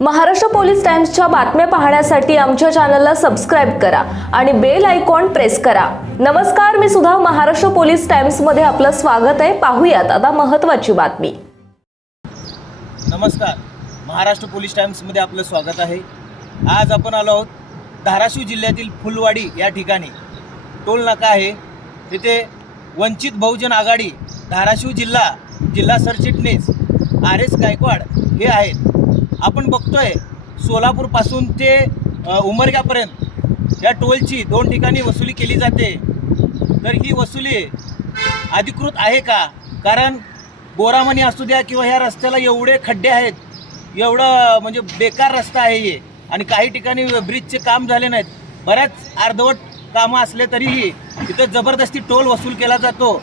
Maharashtra police टाइम्सच्या बातम्या पाहण्यासाठी आमच्या चॅनलला सबस्क्राईब करा आणि बेल आयकॉन प्रेस करा. नमस्कार मी सुद्धा महाराष्ट्र पोलीस टाइम्समध्ये आपलं स्वागत आहे. पाहूयात आता महत्त्वाची बातमी. नमस्कार महाराष्ट्र पोलीस टाइम्समध्ये आपलं स्वागत आहे. आज आपण आलो आहोत धाराशिव जिल्ह्यातील फुलवाडी या ठिकाणी. टोल नाका आहे. तिथे वंचित बहुजन आघाडी धाराशिव जिल्हा जिल्हा सरचिटणीस आर एस गायकवाड हे आहेत. आपण बघतोय सोलापूरपासून ते उमरग्यापर्यंत या टोलची दोन ठिकाणी वसुली केली जाते. तर ही वसुली अधिकृत आहे का? कारण बोरामणी असू द्या किंवा ह्या रस्त्याला एवढे खड्डे आहेत एवढं म्हणजे बेकार रस्ता आहे हे. आणि काही ठिकाणी ब्रिजचे काम झाले नाहीत. बऱ्याच अर्धवट कामं असले तरीही तिथं जबरदस्ती टोल वसूल केला जातो.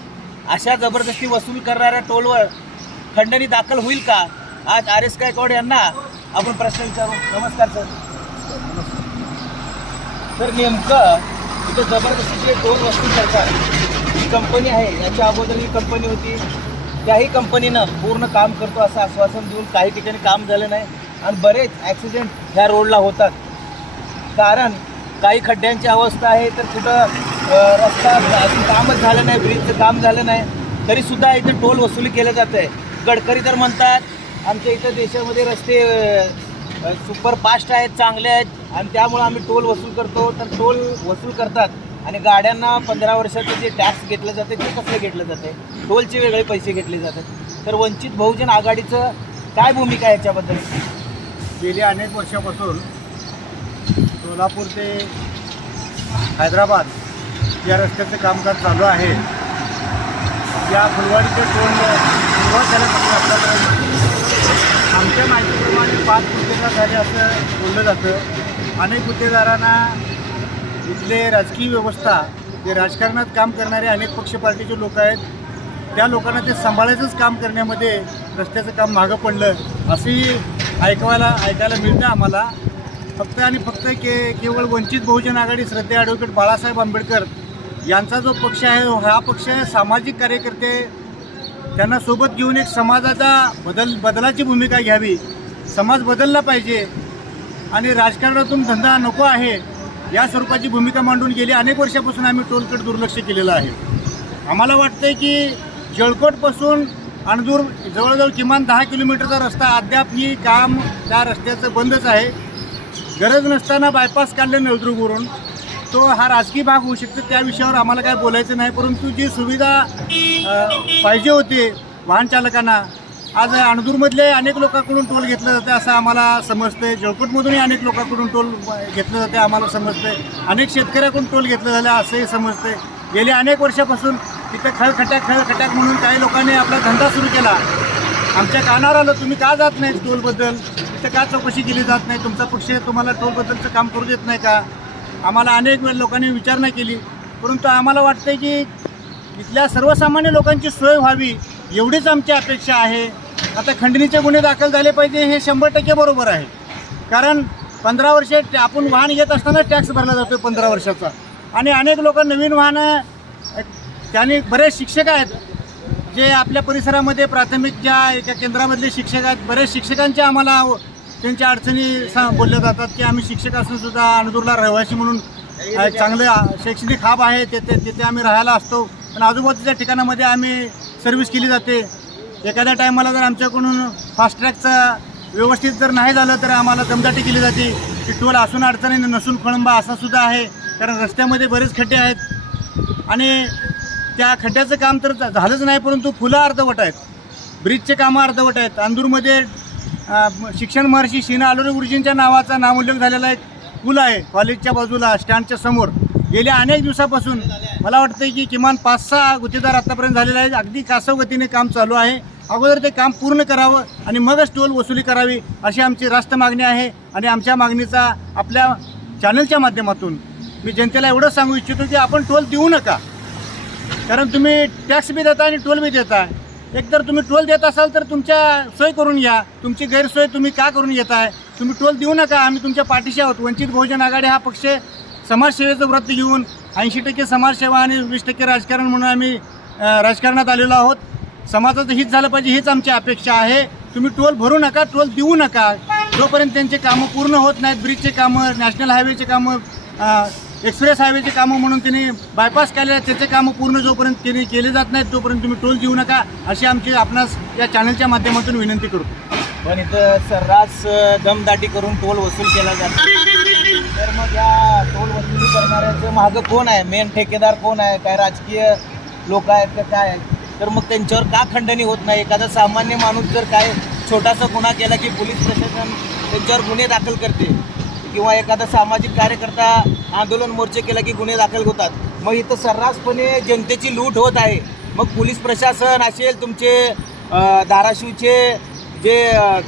अशा जबरदस्ती वसूल करणाऱ्या टोलवर खंडणी दाखल होईल का? आज आर एस गायकवाड यांना आपण प्रश्न विचारू. नमस्कार सर. तर नेमकं तिथं जबरदस्तीचे टोल वसूल करतात ही कंपनी आहे याच्या अगोदर ही कंपनी होती. त्याही कंपनीनं पूर्ण काम करतो असं आश्वासन देऊन काही ठिकाणी काम झालं नाही आणि बरेच ॲक्सिडेंट ह्या रोडला होतात. कारण काही खड्ड्यांची अवस्था आहे तर कुठं रस्ता अजून कामच झालं नाही ब्रिजचं काम झालं नाही. तरीसुद्धा इथे टोल वसुली केलं जातं आहे गडकरी तर म्हणतात आमच्या इथं देशामध्ये रस्ते सुपर फास्ट आहेत चांगले आहेत. आणि त्यामुळं आम्ही टोल वसूल करतो. तर टोल वसूल करतात. आणि गाड्यांना पंधरा वर्षाचं जे टॅक्स घेतलं जाते ते कसं घेतलं जाते? टोलचे वेगळे पैसे घेतले जातात. तर वंचित बहुजन आघाडीचं काय भूमिका आहे याच्याबद्दल? गेल्या अनेक वर्षापासून सोलापूर ते हैदराबाद या रस्त्याचं कामकाज चालू आहे. या फुलवारीचे टोल सुरुवात झाल्यापासून आपल्याला आमच्या माहितीप्रमाणे पाच गुत्तेदार झाले असं बोललं जातं. अनेक गुत्तेदारांना इथले राजकीय व्यवस्था जे राजकारणात काम करणारे अनेक पक्ष पार्टीचे लोक आहेत त्या लोकांना ते सांभाळायचंच काम करण्यामध्ये रस्त्याचं काम मागं पडलं असंही ऐकवायला ऐकायला मिळतं आम्हाला. फक्त आणि फक्त के केवळ वंचित बहुजन आघाडी श्रद्धे ॲडव्होकेट बाळासाहेब आंबेडकर यांचा जो पक्ष आहे हा पक्ष सामाजिक कार्यकर्ते त्यांना सोबत घेऊन एक समाजाचा बदल बदलाची भूमिका घ्यावी. समाज बदलला पाहिजे. आणि राजकारणातून धंदा नको आहे या स्वरूपाची भूमिका मांडून गेली. अनेक वर्षापासून आम्ही टोलकडे दुर्लक्ष केलेलं आहे. आम्हाला वाटतं की जळकोटपासून अणदूर जवळजवळ किमान दहा किलोमीटरचा रस्ता अद्याप ही काम त्या रस्त्याचं बंदच आहे. गरज नसताना बायपास काढलं नळदुर्गवरून तो हा राजकीय भाग होऊ शकतो. त्या विषयावर आम्हाला काय बोलायचं नाही परंतु जी सुविधा पाहिजे होती वाहन चालकांना आज अणदूरमधले अनेक लोकांकडून टोल घेतलं जातं असं आम्हाला समजतंय. जळकोटमधूनही अनेक लोकांकडून टोल घेतलं जाते आम्हाला समजतंय. अनेक शेतकऱ्याकडून टोल घेतलं झालं असंही समजतंय. गेल्या अनेक वर्षापासून तिथं खळखटाक खळखटाक म्हणून काही लोकांनी आपला धंदा सुरू केला. आमच्या कानावर आलं तुम्ही का जात नाही टोलबद्दल? तिथं का चौकशी केली जात नाही? तुमचा पक्ष तुम्हाला टोलबद्दलचं काम करू देत नाही का? आम्हाला अनेक वेळ लोकांनी विचारणा केली परंतु आम्हाला वाटतं की इथल्या सर्वसामान्य लोकांची सोय व्हावी एवढीच आमची अपेक्षा आहे. आता खंडणीचे गुन्हे दाखल झाले पाहिजे हे शंभर टक्के बरोबर आहे. कारण पंधरा वर्षे आपण वाहन घेत असताना टॅक्स भरला जातो पंधरा वर्षाचा. आणि अनेक लोक नवीन वाहनं त्याने त्यांनी बरेच शिक्षक आहेत जे आपल्या परिसरामध्ये प्राथमिक ज्या एका केंद्रामधले शिक्षक आहेत बरेच शिक्षकांचे आम्हाला त्यांच्या अडचणी सा बोलल्या जातात की आम्ही शिक्षक असून सुद्धा अनदूरला रहिवासी म्हणून चांगले शैक्षणिक हाब आहे तेथे तिथे आम्ही राहायला असतो. पण आजूबाजूच्या ठिकाणामध्ये आम्ही सर्व्हिस केली जाते. एखाद्या टायमाला जर आमच्याकडून फास्ट्रॅगचा व्यवस्थित जर नाही झालं तर आम्हाला दमदाटी केली जाते. की टोल असून अडचणी नसून खोळंबा असा सुद्धा आहे. कारण रस्त्यामध्ये बरेच खड्डे आहेत. आणि त्या खड्ड्याचं काम तर झालंच नाही परंतु फुलं अर्धवट आहेत. ब्रिजचे कामं अर्धवट आहेत. अंदूरमध्ये शिक्षण महर्षी शिना आलोरे गुरुजींच्या नावाचा नामोल्लेख झालेला एक पूल आहे कॉलेजच्या बाजूला स्टँडच्या समोर. गेल्या अनेक दिवसापासून मला वाटतं की किमान पाच सहा गुत्तेदार आत्तापर्यंत झालेले आहेत. अगदी कासव गतीने काम चालू आहे. अगोदर ते काम पूर्ण करावं आणि मगच टोल वसुली करावी अशी आमची रास्त मागणी आहे आणि आमच्या मागणीचा आपल्या चॅनलच्या माध्यमातून मी जनतेला एवढंच सांगू इच्छितो की आपण टोल देऊ नका. कारण तुम्ही टॅक्स बी देता आणि टोल बी देता एकतर तुम्ही टोल देत असाल तर तुमच्या सोय करून घ्या. तुमची गैरसोय तुम्ही का करून घेताय? तुम्ही टोल देऊ नका. आम्ही तुमच्या पाठीशी आहोत. वंचित बहुजन आघाडी हा पक्ष समाजसेवेचं व्रत घेऊन ऐंशी टक्के समाजसेवा आणि वीस टक्के राजकारण म्हणून आम्ही राजकारणात आलेलो आहोत. समाजाचं हित झालं पाहिजे हीच आमची अपेक्षा आहे. तुम्ही टोल भरू नका टोल देऊ नका. जोपर्यंत त्यांचे कामं पूर्ण होत नाहीत ब्रिजचे कामं नॅशनल हायवेचे कामं एक्सप्रेस हायवेचे कामं म्हणून त्यांनी बायपास केले त्याचे कामं पूर्ण जोपर्यंत त्यांनी केले जात नाहीत तोपर्यंत तुम्ही टोल देऊ नका अशी आमची आपणास या चॅनलच्या माध्यमातून विनंती करतो. पण इथं सर्रास दमदाटी करून टोल वसूल केला जातो. तर मग या टोल वसुली करणाऱ्याचं मागं कोण आहे? मेन ठेकेदार कोण आहे? काय राजकीय लोक आहेत का काय आहेत? तर मग त्यांच्यावर का खंडणी होत नाही? एखादा सामान्य माणूस जर काय छोटासा गुन्हा केला की पोलीस प्रशासन त्यांच्यावर गुन्हे दाखल करते किंवा एखादा सामाजिक कार्यकर्ता आंदोलन मोर्चे केला की गुन्हे दाखल होतात. मग इथं सर्रासपणे जनतेची लूट होत आहे. मग पोलीस प्रशासन असेल तुमचे धाराशिवचे जे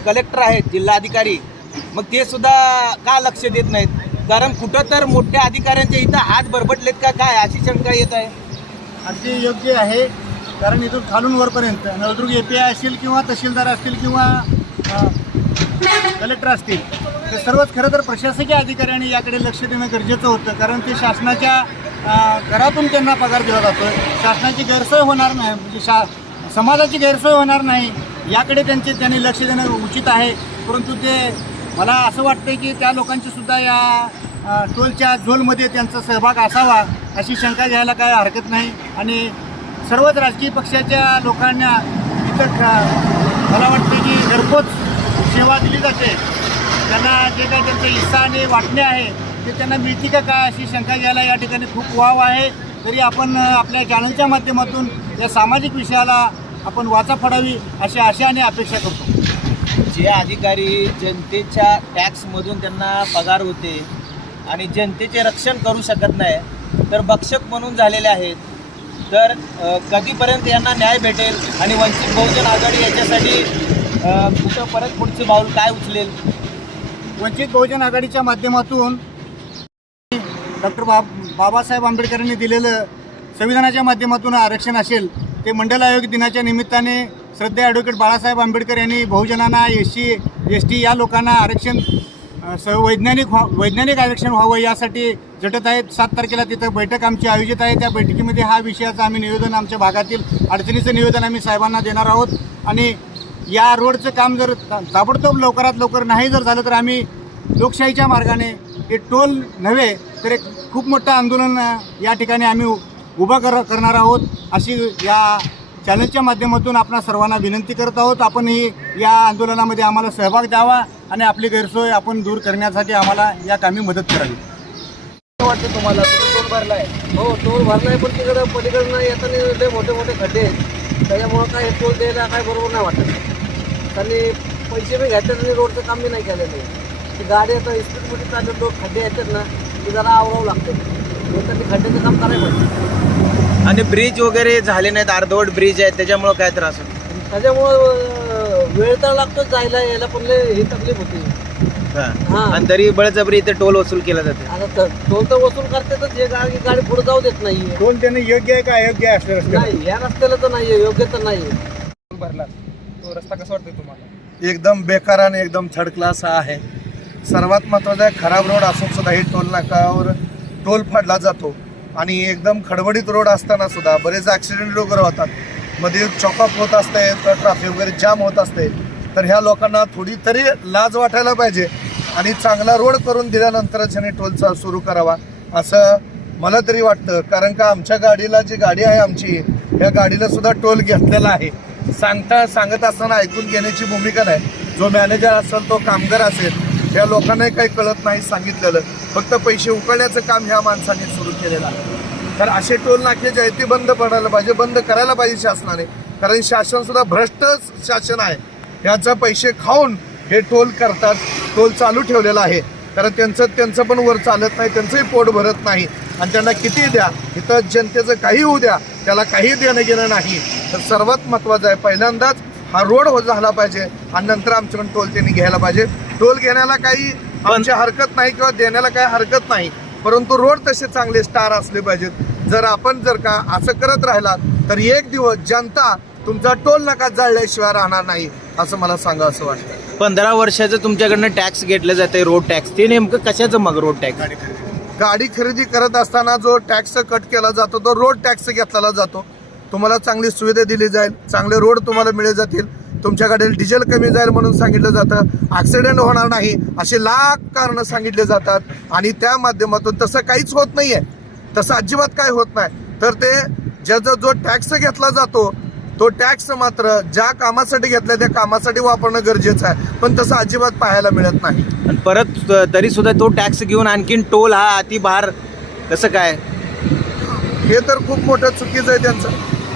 कलेक्टर आहेत जिल्हाधिकारी मग ते सुद्धा का लक्ष देत नाहीत? कारण कुठं तर मोठ्या अधिकाऱ्यांच्या इथं हात बरबटलेत का काय अशी शंका येत आहे. अगदी योग्य आहे. कारण इथून खालून वरपर्यंत नळदुर्ग ए पी आय असतील किंवा तहसीलदार असतील किंवा कलेक्टर असतील. तर सर्वच खरं तर प्रशासकीय अधिकाऱ्यांनी याकडे लक्ष देणं गरजेचं होतं कारण ते शासनाच्या घरातून त्यांना पगार दिला जातो शासनाची गैरसोय होणार नाही म्हणजे शा समाजाची गैरसोय होणार नाही याकडे त्यांचे त्यांनी लक्ष देणं उचित आहे. परंतु ते मला असं वाटतं की त्या लोकांची सुद्धा या टोलच्या झोलमध्ये त्यांचा सहभाग असावा अशी शंका घ्यायला काय हरकत नाही. आणि सर्वच राजकीय पक्षाच्या लोकांना इथं मला वाटतं की घरपोच सेवा दिली जाते. त्यांना जे काही त्यांचं हिस्सा आणि वाटणे आहे ते त्यांना मिळते का काय अशी शंका घ्यायला या ठिकाणी खूप वाव आहे. तरी आपण आपल्या चॅनलच्या माध्यमातून या सामाजिक विषयाला आपण वाचा फडावी अशी आशा आणि अपेक्षा करतो. जे अधिकारी जनतेच्या टॅक्समधून त्यांना पगार होते आणि जनतेचे रक्षण करू शकत नाही तर भक्षक म्हणून झालेले आहेत तर कधीपर्यंत यांना न्याय भेटेल आणि वंचित बहुजन आघाडी याच्यासाठी कुठं परत पुढचे पाऊल काय उचलेल? वंचित बहुजन आघाडीच्या माध्यमातून डॉक्टर बाब बाबासाहेब आंबेडकरांनी दिलेलं संविधानाच्या माध्यमातून आरक्षण असेल ते मंडल आयोग दिनाच्या निमित्ताने श्रद्धे ॲडव्होकेट बाळासाहेब आंबेडकर यांनी बहुजनांना एस सी एस टी या लोकांना आरक्षण स वैज्ञानिक व्हा वैज्ञानिक आरक्षण व्हावं यासाठी झटत आहेत. सात तारखेला तिथं बैठक आमची आयोजित आहे. त्या बैठकीमध्ये हा विषयाचं आम्ही निवेदन आमच्या भागातील अडचणीचं निवेदन आम्ही साहेबांना देणार आहोत. आणि या रोडचं काम जर ताबडतोब लवकरात लवकर नाही जर झालं तर आम्ही लोकशाहीच्या मार्गाने हे टोल नव्हे तर एक खूप मोठं आंदोलन या ठिकाणी आम्ही उ- उभं कर करणार आहोत अशी या चॅनलच्या माध्यमातून आपणा सर्वांना विनंती करत आहोत. आपणही या आंदोलनामध्ये आम्हाला सहभाग द्यावा आणि आपली गैरसोय आपण दूर करण्यासाठी आम्हाला या कामी मदत करावी. वाटतं तुम्हाला? टोल आहे हो टोल भरलाय पण तिकडं पलीकडनं येताना लय मोठे मोठे खड्डे आहेत. त्याच्यामुळं काय टोल द्यायला काय बरोबर नाही वाटत. त्यांनी पैसे बी घ्यायचे आणि रोडचं काम बी नाही केलेलं आहे. ती गाडी आता स्पीडमध्ये चालले लोक खड्डे येतात ना ती जरा आवरावं लागतं. तर ते खड्ड्याचं काम करायला पाहिजे. आणि ब्रिज वगैरे झाले नाहीत अर्धवट ब्रिज आहे त्याच्यामुळं काय त्रास होतो? त्याच्यामुळं वेळ तर लागतोच जायला यायला पण ही तकलीफ होती. हा. आणि तरी बळजबरी इथे टोल वसूल केला जाते. टोल तर वसूल करतातच हे गाडी गाडी पुढे जाऊ देत नाही टोल त्यांनी योग्य आहे का अयोग्य आहे असं रस्त्यावर? नाही या रस्त्याला तर नाही योग्य तर नाही भरला. रस्ता कसा वाटतोय तुम्हाला? एकदम बेकार आणि एकदम थर्ड क्लास आहे. सर्वात महत्त्वाचा आहे खराब रोड असून सुद्धा हे टोल नाकावर टोल फाडला जातो. आणि एकदम खडबडीत रोड असताना सुद्धा बरेच ॲक्सिडेंट वगैरे होतात मध्ये चॉकअप होत असते तर ट्रॅफिक वगैरे जाम होत असते. तर ह्या लोकांना थोडी तरी लाज वाटायला पाहिजे आणि चांगला रोड करून दिल्यानंतरच ह्याने टोलचा सुरू करावा असं मला तरी वाटतं. कारण का आमच्या गाडीला जी गाडी आहे आमची या गाडीला सुद्धा टोल घेतलेला आहे. सांगता सांगत असताना ऐकून घेण्याची भूमिका नाही. जो मॅनेजर असेल तो कामगार असेल या लोकांनाही काही कळत नाही सांगितलेलं. फक्त पैसे उकळण्याचं काम ह्या माणसाने सुरू केलेलं आहे. तर असे टोल नाके जे आहेत ते बंद पडायला पाहिजे बंद करायला पाहिजे शासनाने. कारण शासनसुद्धा भ्रष्टच भ्रष्ट शासन आहे. ह्याचा पैसे खाऊन हे टोल करतात टोल चालू ठेवलेला आहे. कारण त्यांचं त्यांचं पण वर चालत नाही त्यांचंही पोट भरत नाही. आणि त्यांना किती द्या? इथं जनतेचं काही होऊ द्या त्याला काही देणं घेणं नाही. तर सर्वात महत्त्वाचं आहे पहिल्यांदाच हा रोड हो झाला पाहिजे आणि नंतर आमच्याकडून टोल त्यांनी घ्यायला पाहिजे. टोल घेण्याला काही आमची हरकत नाही किंवा देण्याला काही हरकत नाही परंतु रोड तसे चांगले स्टार असले पाहिजेत. जर आपण जर का असं करत राहिला तर एक दिवस जनता तुमचा टोल नका जाळल्याशिवाय राहणार नाही असं मला सांगा असं वाटतं. पंधरा वर्षाचं तुमच्याकडनं टॅक्स घेतलं जाते रोड टॅक्स. ते नेमकं कशाचं मग रोड टॅक्स? गाडी खरेदी करत असताना जो टॅक्स कट केला जातो तो रोड टॅक्स घेतला जातो. तुम्हाला चांगली सुविधा दिली जाईल चांगले रोड तुम्हाला मिळे जातील. तुमच्याकडे डिझेल कमी जाईल म्हणून सांगितलं जातं. ॲक्सिडेंट होणार नाही असे लाख कारणं सांगितले जातात. आणि त्या माध्यमातून तसं काहीच होत नाही आहे तसं अजिबात काय होत नाही. तर ते ज्याचा जो टॅक्स घेतला जातो तो टॅक्स मात्र ज्या कामासाठी घेतला त्या कामासाठी वापरणं गरजेचं आहे. पण तसं अजिबात पाहायला मिळत नाही. आणि परत तरी सुद्धा तो टॅक्स घेऊन आणखीन टोल हा अति भार कसं काय? हे तर खूप मोठं चुकीचं आहे त्यांचं.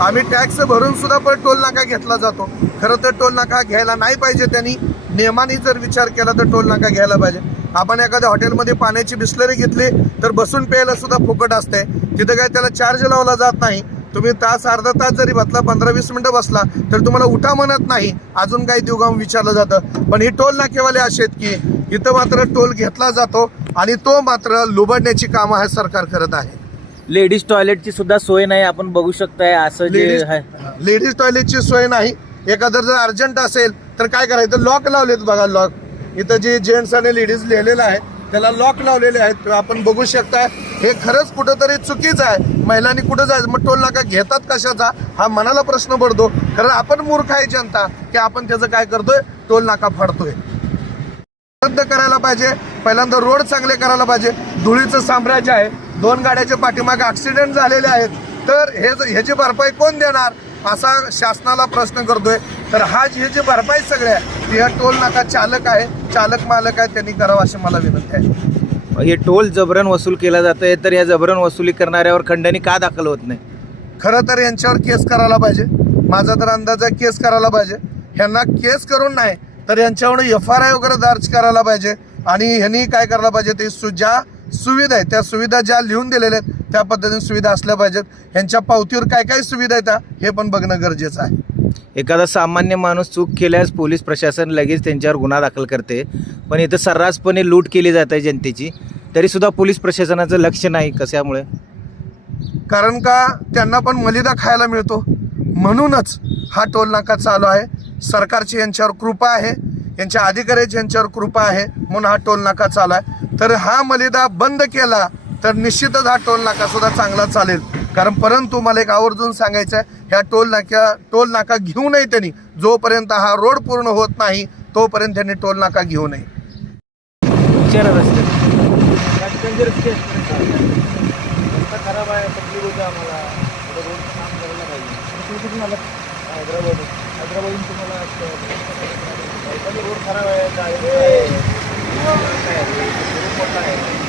आम्ही टॅक्स भरून सुद्धा पण टोल नाका घेतला जातो. खरं तर टोल नाका घ्यायला नाही पाहिजे त्यांनी. नियमाने जर विचार केला तर टोल नाका घ्यायला पाहिजे. आपण एखाद्या हॉटेलमध्ये पाण्याची बिस्लरी घेतली तर बसून प्यायला सुद्धा फुकट असते. तिथं काय त्याला चार्ज लावला जात नाही. तुम्ही तास अर्धा तास जरी बसला पंधरा वीस मिनिटं बसला तर तुम्हाला उठा म्हणत नाही. अजून काही दिवगाम विचारलं जातं. पण ही टोल नाकेवाले असे आहेत की इथं मात्र टोल घेतला जातो आणि तो मात्र लुबाडण्याची कामं हे सरकार करत आहे. लेडीज टॉयलेटची सुद्धा सोय नाही आपण बघू शकताय असं जे लेडीज टॉयलेटची सोय नाही. एखादं जर अर्जंट असेल तर काय करायचं? लॉक लावलेत बघा लॉक. इथं जे जेंट्स आणि लेडीज लिहिलेलं आहे त्याला लॉक लावलेले आहेत. आपण बघू शकता हे खरंच कुठंतरी चुकीचं आहे. महिलांनी कुठं जायचं मग टोल नाका घेतात कशाचा? हा मनाला प्रश्न पडतो. कारण आपण मूर्ख आहे जनता की आपण त्याचं काय करतोय? टोल नाका फाडतोय. रद्द करायला पाहिजे. पहिल्यांदा रोड चांगले करायला पाहिजे. धुळीचं साम्राज्य आहे. दोन गाड्याच्या पाठीमागे ऍक्सिडेंट झालेले आहेत. तर हे ह्याची भरपाई कोण देणार? असा शासनाला प्रश्न करतोय. तर हा जी ह्याची भरपाई सगळ्या ह्या टोल नाका चालक आहे चालक मालक आहे त्यांनी करावं अशी मला विनंती आहे. हे टोल जबरन वसूल केला जातंय तर या जबरन वसुली करणाऱ्यावर खंडणी का दाखल होत नाही? खरं तर यांच्यावर केस करायला पाहिजे. माझा तर अंदाज आहे केस करायला पाहिजे. ह्यांना केस करून नाही तर यांच्यावर एफ आर आय वगैरे दर्ज करायला पाहिजे. आणि ह्यांनी काय करायला पाहिजे ते सु ज्या सुविधा आहेत. त्या सुविधा ज्या लिहून दिलेल्या आहेत त्या पद्धतीने सुविधा असल्या पाहिजेत. ह्यांच्या पावतीवर काय काय सुविधा आहेत त्या, हे पण बघणं गरजेचं आहे. एखादा सामान्य माणूस चूक केल्यास पोलीस प्रशासन लगेच त्यांच्यावर गुन्हा दाखल करते. पण इथं सर्रासपणे लूट केली जात आहे जनतेची. तरी सुद्धा पोलीस प्रशासनाचं लक्ष नाही कशामुळे? कारण का त्यांना पण मलिदा खायला मिळतो. म्हणूनच हा टोल नाका चालू आहे. सरकारची यांच्यावर कृपा आहे. यांच्या अधिकाऱ्याची यांच्यावर कृपा आहे. म्हणून हा टोल नाका चालू आहे. तर हा मलिदा बंद केला तर निश्चितच हा टोल नाका सुद्धा चांगला चालेल. कारण परंतु मला एक आवर्जून सांगायचं आहे ह्या टोल नाक्या टोल नाका घेऊ नये त्यांनी. जोपर्यंत हा रोड पूर्ण होत नाही तोपर्यंत त्यांनी टोल नाका घेऊ नये. विचारत असते रस्ता खराब आहे तकलीफ होते आम्हाला आता रोडचं काम करायला पाहिजे कुठून आलं हैदराबाद हैदराबादून तुम्हाला रोड खराब आहे गाडी आहे. काय आहे? रोड